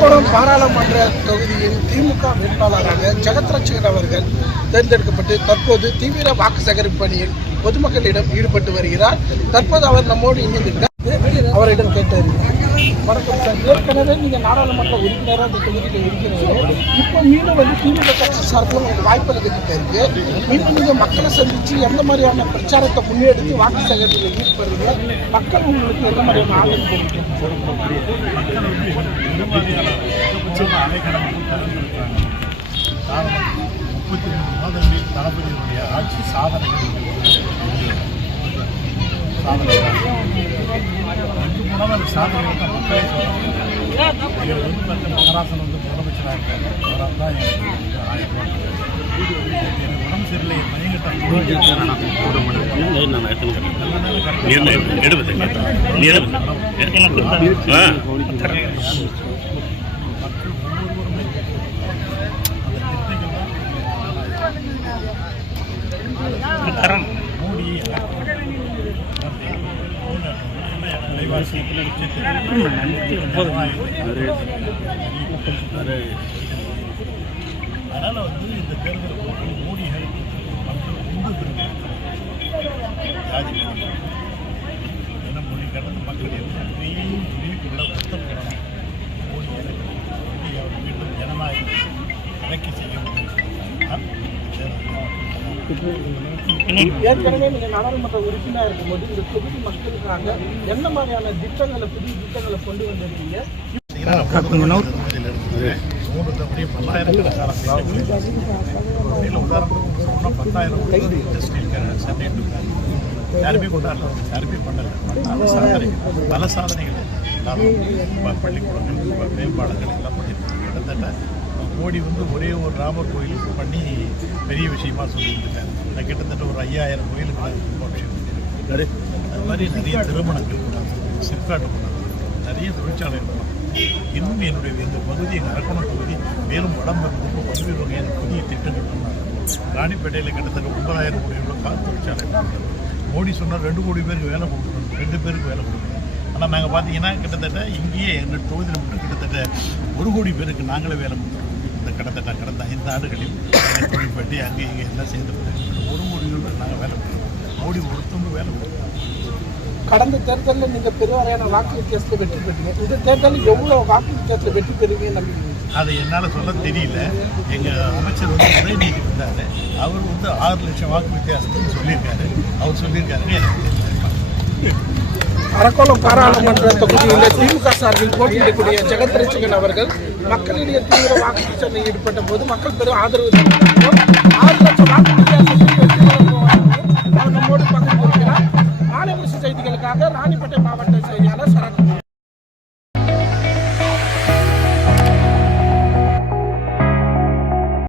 அரக்கோணம் பாராளுமன்ற தொகுதியின் திமுக வேட்பாளராக ஜெகத்ரட்சகன் அவர்கள் தேர்ந்தெடுக்கப்பட்டு தற்போது தீவிர வாக்கு சேகரிப்பு பணியில் பொதுமக்களிடம் ஈடுபட்டு வருகிறார். தற்போது அவர் நம்மோடு இணைந்திருக்கிறார். அவரிடம் கேட்டறிந்தார். வணக்கம் சார், ஏற்கனவே நீங்கள் நாடாளுமன்ற உறுப்பினராக இந்த தொகுதியில் இருக்கிறீங்க. இப்போ மீண்டும் திமுக கட்சி சார்பில் உங்களுக்கு வாய்ப்பு அளிக்கிட்டு இருக்கு. மீண்டும் நீங்கள் மக்களை சந்தித்து எந்த மாதிரியான பிரச்சாரத்தை முன்னெடுத்து வாக்கு சேகரிப்பில் ஈடுபடுறீங்க? மக்கள் உங்களுக்கு எந்த மாதிரியான ஆதரவு கொடுக்குறாங்க? காரணம் 33 மாதங்களில் தளபதியினுடைய ஆட்சி சாதனைகள் சாதனைகள் தான் மக்களே சொல்கிறாங்க. இவர் மகராசன் முதலமைச்சராக இருக்காரு. அவரால் தான் எனக்கு 1000 ரூபாய். எனக்கு உடம்பு சரியில்லை, மயங்கட்டம் அதனால இந்த தேர்தல் மோடி மக்கள் உண்டு ஜாதி என்ன மொழி கடந்து மக்கள் எல்லாத்தையும் விழிப்புகளை கஷ்டப்படணும். மோடி அவர் மீண்டும் ஜனநாயகம் இறக்கி செய்ய முடியும். ஏற்கனவே நீங்கள் நாடாளுமன்ற உறுப்பினராக இருக்கும்போது இந்த தொகுதி மக்களுக்காக என்ன மாதிரியான திட்டங்களை புதிய திட்டங்களை கொண்டு வந்திருக்கீங்க? 3 தவறைய பல்லாயிரக்கணக்கான உதாரணத்துக்கு சொன்னால் 10,000 இண்டஸ்ட்ரியல் சென்னை யாருமே கொண்டாடலாம், யாருமே பண்ணலை. பல சாதனைகள் எல்லாரும் பள்ளிக்கூடங்கள் மேம்பாடுகள் எல்லாம் பண்ணியிருக்காங்க. கிட்டத்தட்ட மோடி ஒரே ஒரு ராமர் கோயிலுக்கு பண்ணி பெரிய விஷயமா சொல்லியிருக்காரு. கிட்டத்தட்ட ஒரு 5000 கோயிலுக்கு விஷயம் பண்ணியிருக்காரு. அது மாதிரி நிறைய திருமணங்கள் கொண்டாந்து சிற்காட்டு கொண்டாந்து நிறைய தொழிற்சாலைகள் கொண்டாந்து இன்னும் என்னுடைய இந்த பகுதி எங்கள் அரக்கோணம் பகுதி மேலும் வளம்பெறுவதற்கு பல்வேறு வகையான புதிய திட்டங்கள் கொண்டாங்க. ராணிப்பேட்டையில் கிட்டத்தட்ட 9,000 கோடி கார் தொழிற்சாலை. மோடி சொன்னால் 2 கோடி பேருக்கு வேலை கொடுக்கணும், 2 பேருக்கு வேலை கொடுக்கணும். ஆனால் நாங்கள் பார்த்தீங்கன்னா கிட்டத்தட்ட இங்கேயே எங்கள் தொகுதியில் மட்டும் கிட்டத்தட்ட 1 கோடி பேருக்கு நாங்களே வேலை கொடுத்துருக்கோம். இந்த கடந்த 5 ஆண்டுகளில் தொழில்பட்டி அங்கே இங்கே எல்லாம் சேர்ந்து 1 கோடி பேர் நாங்கள் வேலை கொடுக்குறோம். மோடி ஒருத்தவங்க வேலை கொடுக்குறோம். கடந்த தேர்தலில் நீங்கள் பெருவாரியான வாக்கு வித்தியாசத்தில் வெற்றி பெற்றீங்க. இந்த தேர்தலில் எவ்வளோ வாக்கு வித்தியாசத்தில் வெற்றி பெறுவீங்கன்னு நம்பிக்கை? அதை என்னால் சொல்ல தெரியல. எங்கள் அமைச்சர் உதயநிதி இருந்தார். அவர் 6 லட்சம் வாக்கு வித்தியாசத்துன்னு சொல்லியிருக்காரு. அவர் சொல்லியிருக்காருங்க எனக்கு தெரியல. அரக்கோணம் பாராளுமன்ற தொகுதியில் திமுக சார்பில் போட்டியிடக்கூடிய ஜெகத்ரட்சகன் அவர்கள் மக்களிடையே தீவிர வாக்கு பிரச்சாரத்தில் ஈடுபட்ட போது மக்கள் பெரும் ஆதரவு தெரிவித்தார்கள். 6 லட்சம் வாக்கு வித்தியாசத்தில் வெற்றி பெறும் நம்மோடு பகிர்ந்து வருகிறார். மாலை செய்திகளுக்காக ராணிப்பேட்டை மாவட்ட செய்தியாளர் சரத்.